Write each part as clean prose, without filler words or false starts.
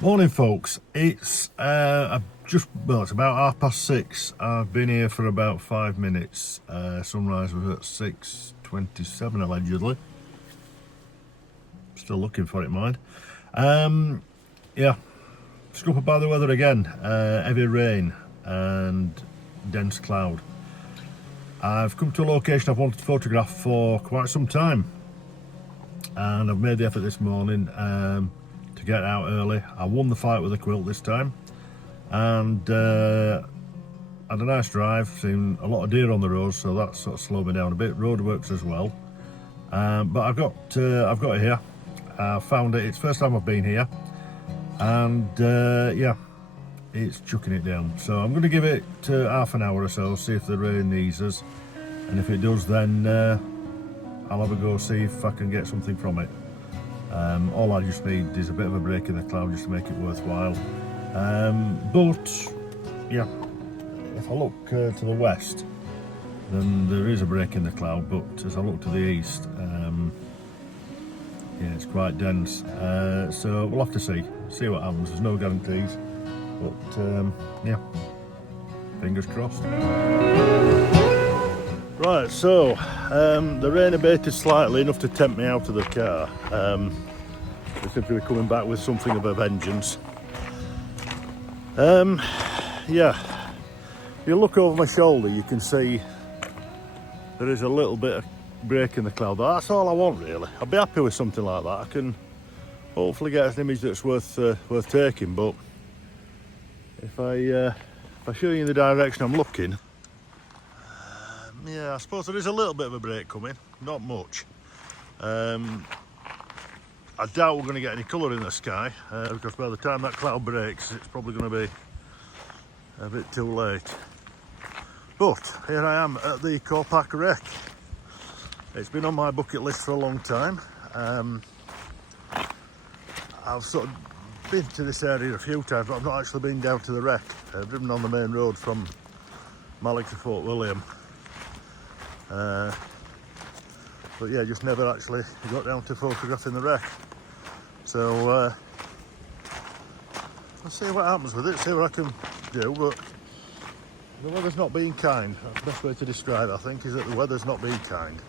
Morning, folks. It's it's about 6:30. I've been here for about 5 minutes. Sunrise was at 6:27 allegedly. Still looking for it, mind. Yeah, scuppered by the weather again. Heavy rain and dense cloud. I've come to a location I've wanted to photograph for quite some time, and I've made the effort this morning to get out early. I won the fight with the quilt this time, and had a nice drive. Seen a lot of deer on the road, so that sort of slowed me down a bit. Roadworks as well, but I've got it here. I found it. It's the first time I've been here, and yeah, it's chucking it down. So I'm going to give it half an hour or so, see if the rain eases, and if it does, then I'll have a go, see if I can get something from it. All I just need is a bit of a break in the cloud just to make it worthwhile. But yeah, if I look to the west, then there is a break in the cloud, but as I look to the east, yeah, it's quite dense. So we'll have to see what happens. There's no guarantees, but yeah, fingers crossed. Right, so the rain abated slightly, enough to tempt me out of the car. They seem to be coming back with something of a vengeance. Yeah, if you look over my shoulder, you can see there is a little bit of break in the cloud. That's all I want, really. I'll be happy with something like that. I can hopefully get an image that's worth taking. But if I show you in the direction I'm looking, yeah, I suppose there is a little bit of a break coming. Not much. I doubt we're going to get any colour in the sky, because by the time that cloud breaks, it's probably going to be a bit too late. But here I am at the Corpach Wreck. It's been on my bucket list for a long time. I've sort of been to this area a few times, but I've not actually been down to the wreck. I've driven on the main road from Mallock to Fort William. But yeah, just never actually got down to photographing the wreck. So I'll see what happens with it, see what I can do. But the weather's not being kind. That's the best way to describe it, I think, is that the weather's not being kind.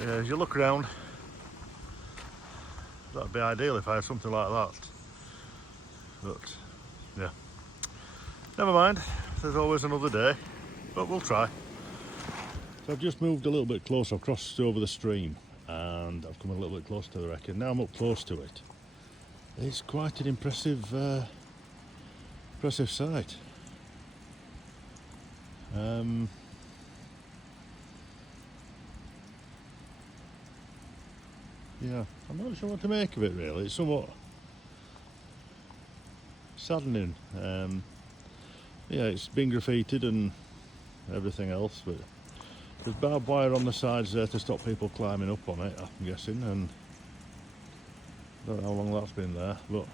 Yeah, as you look around, that'd be ideal if I had something like that. But yeah, never mind. There's always another day, but we'll try. So I've just moved a little bit closer. I've crossed over the stream and I've come a little bit closer to the wreck, and now I'm up close to it. It's quite an impressive sight. Yeah, I'm not sure what to make of it, really. It's somewhat saddening. Yeah, it's been graffitied and everything else, but there's barbed wire on the sides there to stop people climbing up on it, I'm guessing, and I don't know how long that's been there, but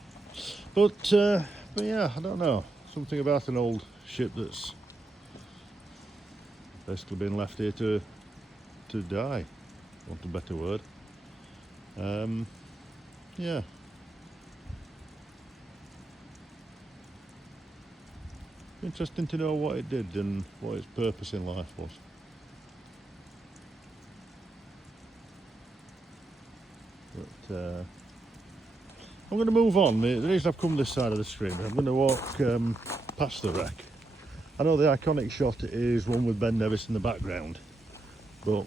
yeah, I don't know. Something about an old ship that's basically been left here to die, want a better word. Yeah. Interesting to know what it did and what its purpose in life was. But I'm going to move on. The reason I've come this side of the stream, I'm going to walk past the wreck. I know the iconic shot is one with Ben Nevis in the background, but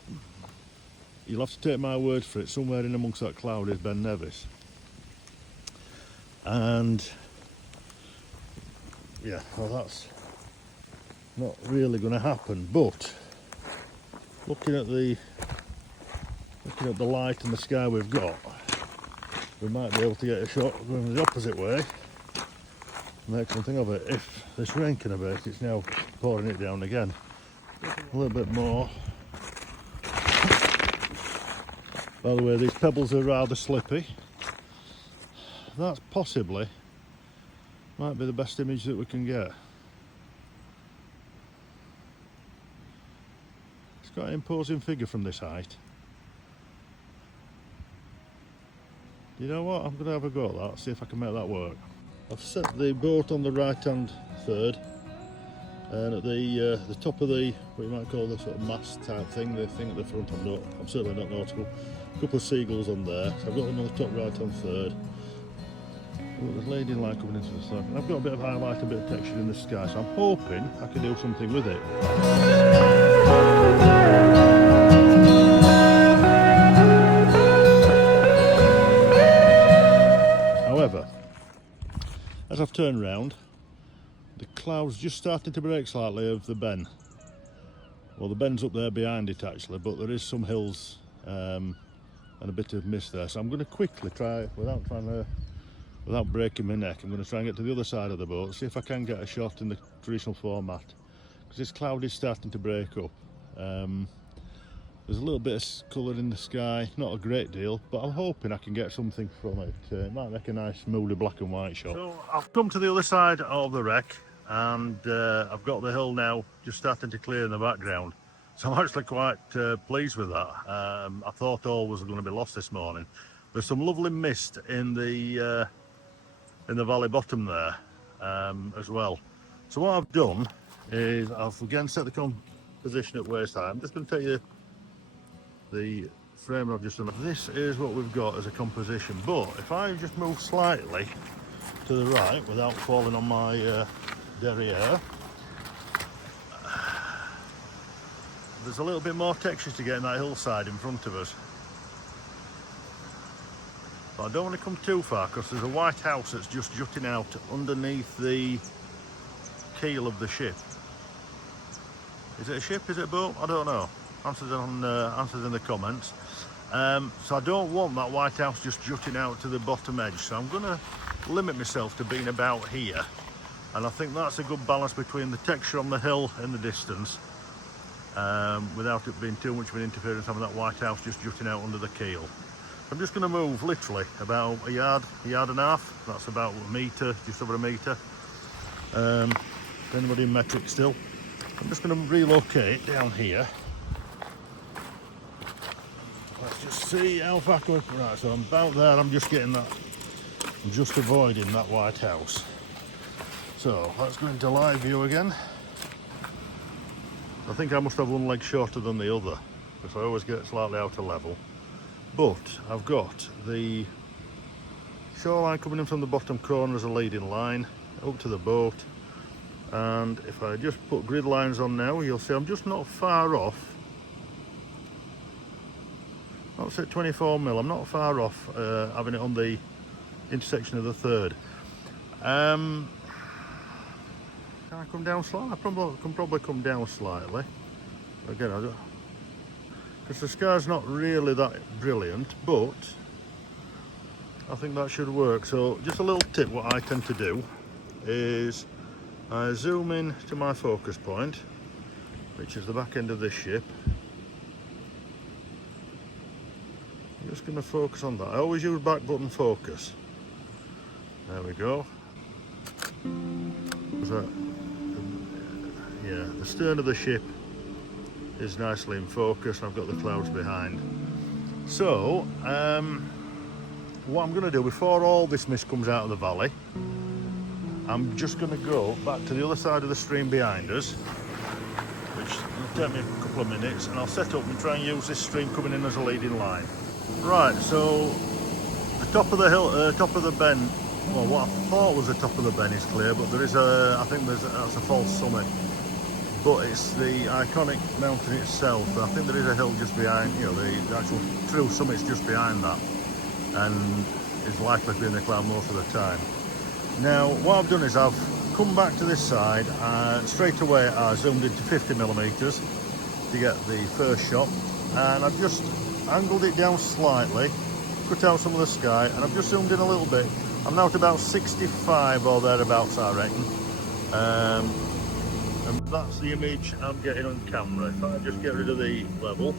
you'll have to take my word for it. Somewhere in amongst that cloud is Ben Nevis. And yeah, well, that's not really going to happen, but looking at the light and the sky we've got, we might be able to get a shot going the opposite way and make something of it. If this rain can abate, it's now pouring it down again a little bit more. By the way, these pebbles are rather slippy. That's possibly might be the best image that we can get. It's got an imposing figure from this height. You know what, I'm going to have a go at that, see if I can make that work. I've set the boat on the right hand third, and at the top of the, what you might call the sort of mast type thing, the thing at the front, I'm certainly not nautical. A couple of seagulls on there, so I've got them on the top right hand third. Oh, there's lady in line coming into the sun. I've got a bit of highlight, a bit of texture in the sky, so I'm hoping I can do something with it. However, as I've turned round, the cloud's just starting to break slightly of the Ben. Well, the Ben's up there behind it actually, but there is some hills and a bit of mist there. So I'm going to quickly try, without breaking my neck, I'm going to try and get to the other side of the boat, see if I can get a shot in the traditional format. Because this cloud is starting to break up. There's a little bit of colour in the sky, not a great deal, but I'm hoping I can get something from it. It might make a nice moody black and white shot. So I've come to the other side of the wreck, and I've got the hill now just starting to clear in the background. So I'm actually quite pleased with that. I thought all was going to be lost this morning. There's some lovely mist in the valley bottom there as well. So what I've done is I've again set the composition at waist high. I'm just going to tell you the frame I've just done. This is what we've got as a composition, but if I just move slightly to the right without falling on my derriere, there's a little bit more texture to get in that hillside in front of us. But I don't want to come too far because there's a white house that's just jutting out underneath the keel of the ship. Is it a ship? Is it a boat? I don't know. Answers in the comments. So I don't want that white house just jutting out to the bottom edge. So I'm going to limit myself to being about here. And I think that's a good balance between the texture on the hill in the distance, without it being too much of an interference having that white house just jutting out under the keel. I'm just going to move literally about a yard and a half. That's about a metre, just over a metre. Anybody in metric still? I'm just going to relocate down here. Let's just see how far can we... Right, so I'm about there. I'm just getting that. I'm just avoiding that white house. So let's go into live view again. I think I must have one leg shorter than the other because I always get slightly out of level. But I've got the shoreline coming in from the bottom corner as a leading line up to the boat, and if I just put grid lines on now, you'll see I'm just not far off. That's at 24mm. I'm not far off having it on the intersection of the third. Can I come down slightly? I can probably come down slightly. Again, I don't, because the sky's not really that brilliant, but I think that should work. So just a little tip, what I tend to do is I zoom in to my focus point, which is the back end of this ship. I'm just going to focus on that. I always use back button focus. There we go. Yeah, the stern of the ship is nicely in focus, and I've got the clouds behind. So what I'm going to do before all this mist comes out of the valley, I'm just going to go back to the other side of the stream behind us, which will take me a couple of minutes, and I'll set up and try and use this stream coming in as a leading line. Right, so the top of the hill, top of the Ben, well, what I thought was the top of the Ben is clear, but there is I think that's a false summit. But it's the iconic mountain itself. I think there is a hill just behind, you know, the actual true summit's just behind that, and is likely to be in the cloud most of the time. Now, what I've done is I've come back to this side, straight away I zoomed into 50mm to get the first shot, and I've just angled it down slightly, cut out some of the sky, and I've just zoomed in a little bit. I'm now at about 65 or thereabouts, I reckon. And that's the image I'm getting on camera. If I just get rid of the level,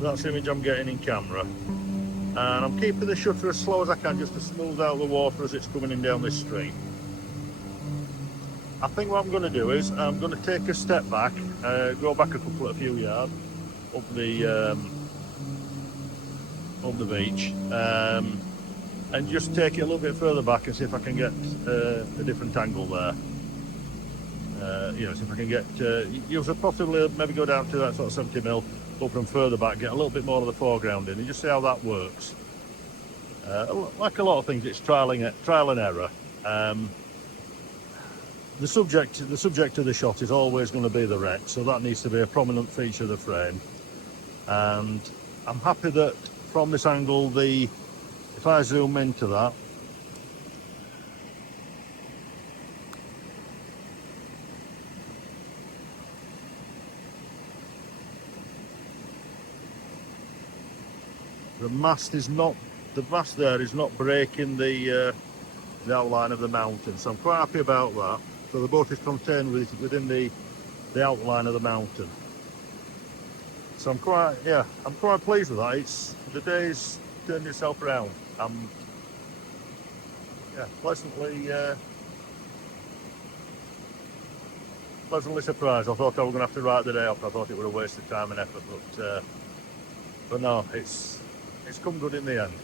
that's the image I'm getting in camera. And I'm keeping the shutter as slow as I can just to smooth out the water as it's coming in down this stream. I think what I'm going to do is I'm going to take a step back, go back a few yards up the on the beach, and just take it a little bit further back and see if I can get a different angle there. See if I can get, use it, possibly maybe go down to that sort of 70 mil, go from further back, get a little bit more of the foreground in, and just see how that works. Like a lot of things, it's trial and error. The subject of the shot is always going to be the wreck, so that needs to be a prominent feature of the frame. And I'm happy that from this angle, if I zoom into that, the mast there is not breaking the outline of the mountain, so I'm quite happy about that. So the boat is contained within the outline of the mountain. So I'm quite pleased with that. The day's turned itself around. I'm pleasantly surprised. I thought I was going to have to write the day off. I thought it would have wasted time and effort, but no, it's come good in the end.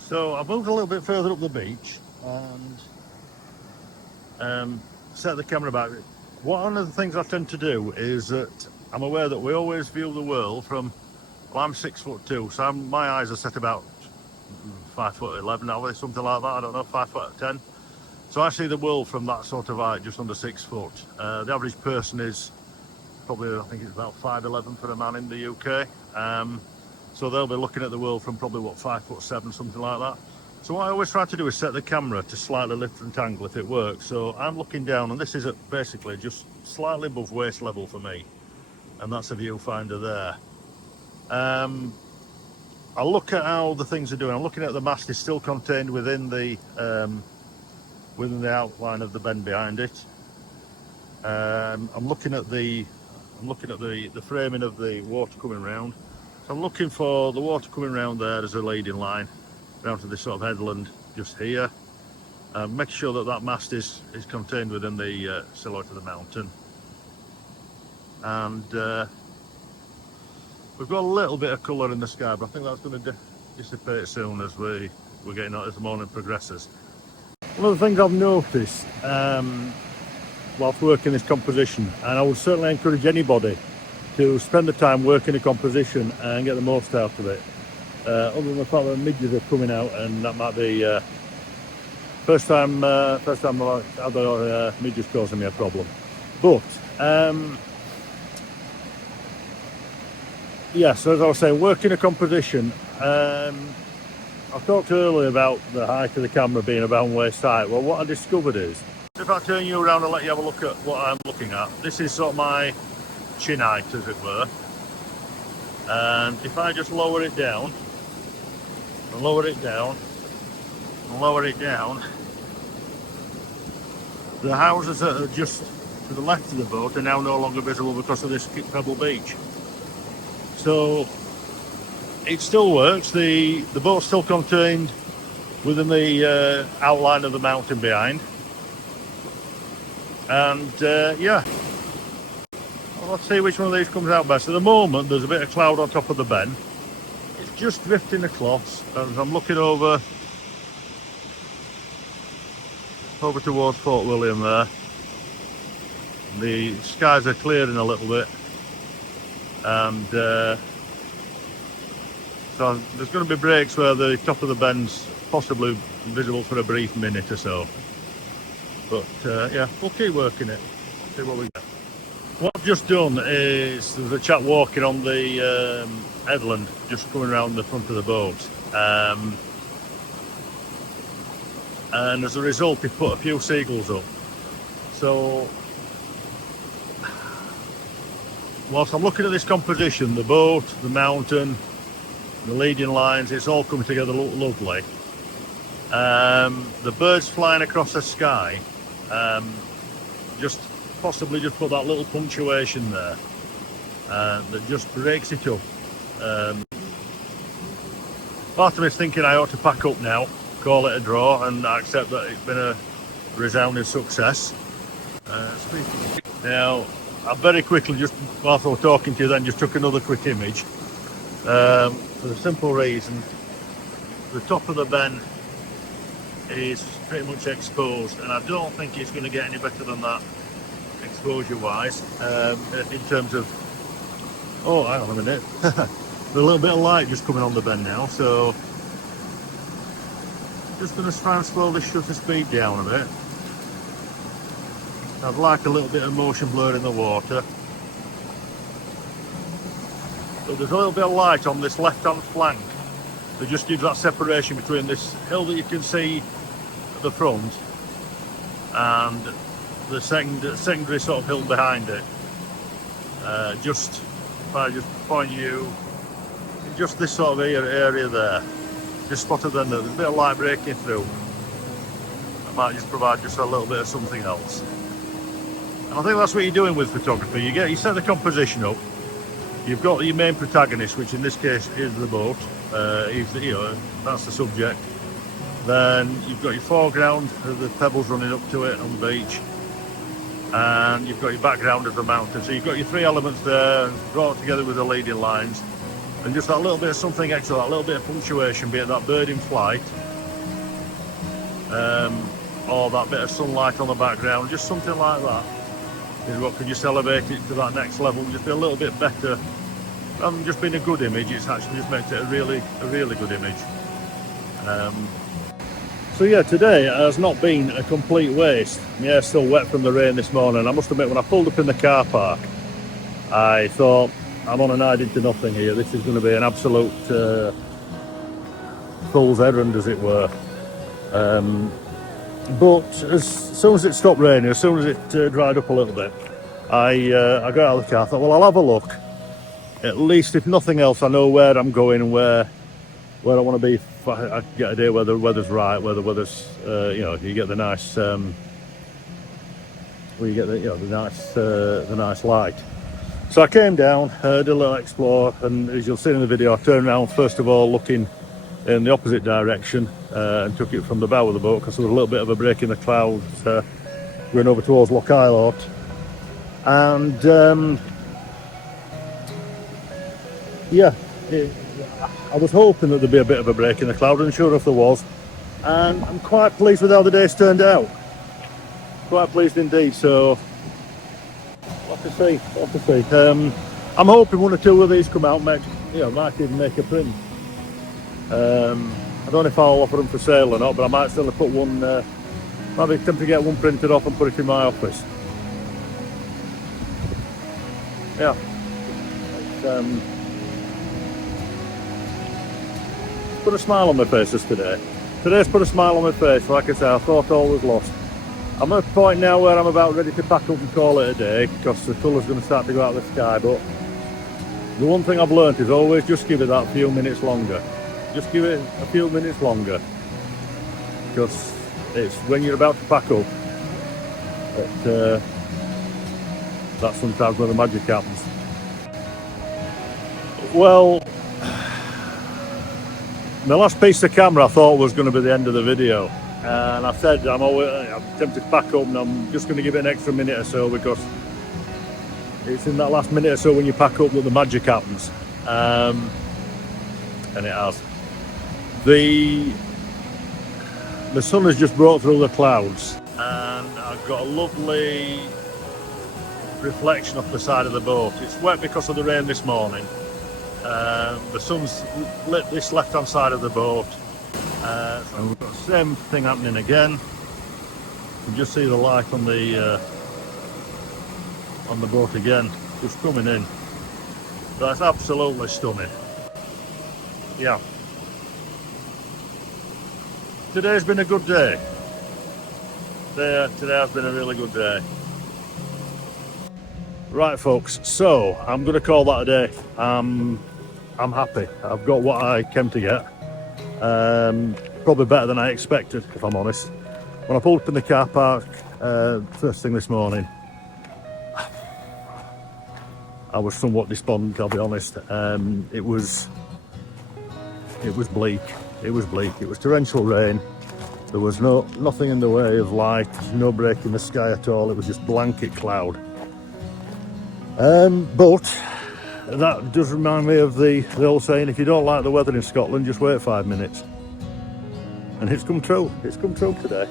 So I moved a little bit further up the beach and set the camera back. One of the things I tend to do is that I'm aware that we always view the world from, well, I'm 6'2", so my eyes are set about 5'11" now, something like that, I don't know, 5'10". So I see the world from that sort of height, just under 6 foot. The average person is probably, I think it's about 5'11" for a man in the UK. So they'll be looking at the world from probably, 5'7", something like that. So what I always try to do is set the camera to slightly different angle if it works. So I'm looking down, and this is basically just slightly above waist level for me. And that's a viewfinder there. I'll look at how the things are doing. I'm looking at the mast is still contained within the outline of the bend behind it. I'm looking at the framing of the water coming round. So I'm looking for the water coming round there as a leading line down to this sort of headland just here. Make sure that mast is contained within the silhouette of the mountain. And we've got a little bit of colour in the sky, but I think that's going to dissipate soon as we're getting out as the morning progresses. One of the things I've noticed whilst working this composition, and I would certainly encourage anybody to spend the time working a composition and get the most out of it. Other than the fact that midges are coming out, and that might be first time I've had midges causing me a problem. But so as I was saying, working a composition, I talked earlier about the height of the camera being around waist height. Well, what I discovered is, if I turn you around and let you have a look at what I'm looking at, this is sort of my chin height, as it were. And if I just lower it down, and lower it down, and lower it down, the houses that are just to the left of the boat are now no longer visible because of this pebble beach. So it still works. The boat's still contained within the outline of the mountain behind. And let's see which one of these comes out best. At the moment, there's a bit of cloud on top of the bend. It's just drifting across as I'm looking over towards Fort William there. The skies are clearing a little bit, and so there's going to be breaks where the top of the bend's possibly visible for a brief minute or so. But we'll keep working it, see what we get. What I've just done is, there's a chap walking on the headland, just coming around the front of the boat. And as a result, he put a few seagulls up. So, whilst I'm looking at this composition, the boat, the mountain, the leading lines, it's all coming together lovely. The birds flying across the sky, possibly just put that little punctuation there that just breaks it up. Part of me is thinking I ought to pack up now, call it a draw, and accept that it's been a resounding success. Now, I very quickly, just whilst I was talking to you then, just took another quick image. for the simple reason the top of the ben is pretty much exposed, and I don't think it's going to get any better than that exposure wise, in terms of, oh hang on a minute, there's a little bit of light just coming on the ben now, so just going to try and slowly shutter speed down a bit. I'd like a little bit of motion blur in the water, but there's a little bit of light on this left hand flank that just gives that separation between this hill that you can see at the front and the secondary sort of hill behind it. Just if I just point you, just this sort of area there, just spotted then there's a bit of light breaking through. I might just provide just a little bit of something else. And I think that's what you're doing with photography. You set the composition up. You've got your main protagonist, which in this case is the boat. That's the subject. Then you've got your foreground, the pebbles running up to it on the beach, and you've got your background of the mountain. So you've got your three elements there, brought together with the leading lines, and just that little bit of something extra, that little bit of punctuation, be it that bird in flight, or that bit of sunlight on the background, just something like that is what could just elevate it to that next level, just be a little bit better. Rather than just being a good image, it's actually just makes it a really good image. So yeah, today has not been a complete waste. My hair's still wet from the rain this morning. I must admit, when I pulled up in the car park, I thought, I'm on an eye into nothing here. This is going to be an absolute fool's errand, as it were. But as soon as it stopped raining, as soon as it dried up a little bit, I got out of the car. I thought, well, I'll have a look. At least, if nothing else, I know where I'm going and where I want to be. If I can get an idea whether the weather's right, whether the weather's, you get the nice, the nice light. So I came down, did a little explore, and as you'll see in the video, I turned around first of all looking in the opposite direction and took it from the bow of the boat because there was a little bit of a break in the clouds going over towards Lochaber. And I was hoping that there'd be a bit of a break in the cloud, and sure enough there was. And I'm quite pleased with how the day's turned out. Quite pleased indeed. So what to see. I'm hoping one or two of these come out, might even make a print. I don't know if I'll offer them for sale or not, but I might still put one, might be tempted to get one printed off and put it in my office. Yeah. Put a smile on my face today. Today's put a smile on my face. Like I say, I thought all was lost. I'm at a point now where I'm about ready to pack up and call it a day because the colour's going to start to go out of the sky. But the one thing I've learnt is always just give it that few minutes longer. Just give it a few minutes longer, because it's when you're about to pack up that that's sometimes where the magic happens. Well, the last piece of camera I thought was going to be the end of the video, and I said I'm tempted to pack up, and I'm just going to give it an extra minute or so, because it's in that last minute or so when you pack up that the magic happens, and it has. The sun has just broke through the clouds, and I've got a lovely reflection off the side of the boat. It's wet because of the rain this morning. The sun's lit this left hand side of the boat, so we've got the same thing happening again. You can just see the light on the boat again, just coming in. That's absolutely stunning. Yeah. Today's been a good day. Today has been a really good day. Right, folks, so I'm going to call that a day. I'm happy. I've got what I came to get. Probably better than I expected, if I'm honest. When I pulled up in the car park first thing this morning, I was somewhat despondent, I'll be honest. It was bleak. It was bleak. It was torrential rain. There was nothing in the way of light, no break in the sky at all. It was just blanket cloud. But that does remind me of the old saying, if you don't like the weather in Scotland, just wait 5 minutes. And it's come true. It's come true today.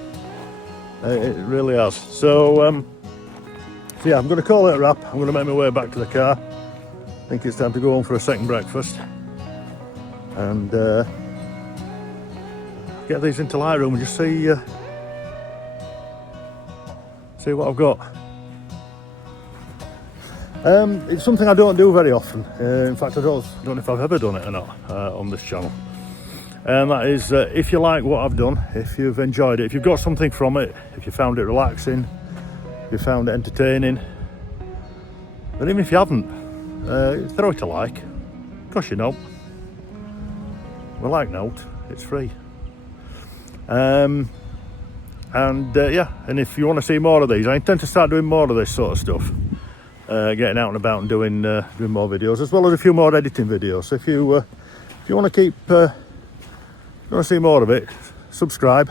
It really has. So yeah, I'm going to call it a wrap. I'm going to make my way back to the car. I think it's time to go home for a second breakfast and get these into Lightroom and just see what I've got. It's something I don't do very often. In fact, I don't know if I've ever done it or not on this channel. And that is, if you like what I've done, if you've enjoyed it, if you've got something from it, if you found it relaxing, if you found it entertaining, but even if you haven't, throw it a like. Cost you no. The like note, it's free. Yeah, and if you want to see more of these, I intend to start doing more of this sort of stuff. Getting out and about and doing more videos, as well as a few more editing videos. So if you want to keep, if you want to see more of it, subscribe,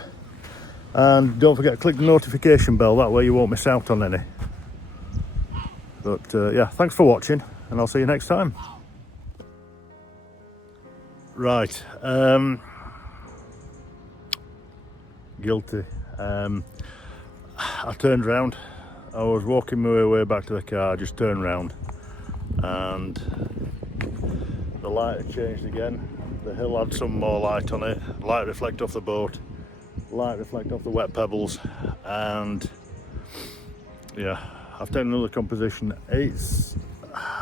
and don't forget to click the notification bell. That way you won't miss out on any. But yeah, thanks for watching, and I'll see you next time. Right, guilty. I turned round. I was walking my way back to the car, I just turned round and the light had changed again. The hill had some more light on it, light reflect off the boat, light reflect off the wet pebbles, and yeah, I've taken another composition. I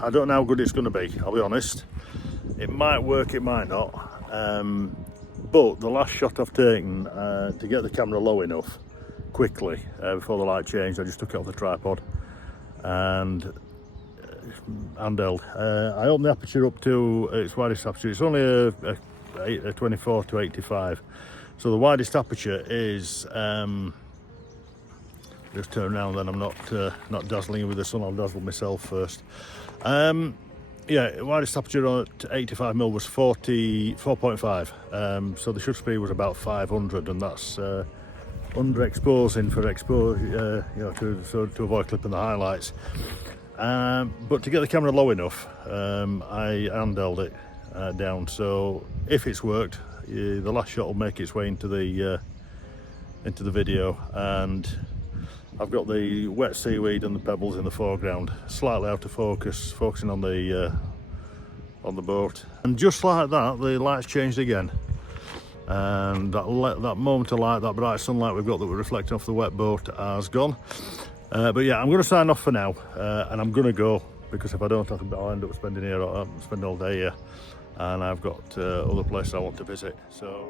don't know how good it's going to be, I'll be honest. It might work, it might not, but the last shot I've taken to get the camera low enough quickly before the light changed, I just took it off the tripod and handheld. I opened the aperture up to its widest aperture. It's only a 24 to 85, so the widest aperture is just turn around, then I'm not dazzling you with the sun. I'll dazzle myself first. Yeah, widest aperture on 85mm was 4.5, so the shutter speed was about 500, and that's underexposing for exposure, you know, to avoid clipping the highlights. But to get the camera low enough, I handheld it down. So if it's worked, the last shot will make its way into the video, and I've got the wet seaweed and the pebbles in the foreground, slightly out of focus, focusing on the boat. And just like that, the lights changed again. And that moment of light, that bright sunlight we've got that we're reflecting off the wet boat has gone. But yeah, I'm going to sign off for now, and I'm going to go, because if I don't, I'll end up spending all day here, and I've got other places I want to visit. So.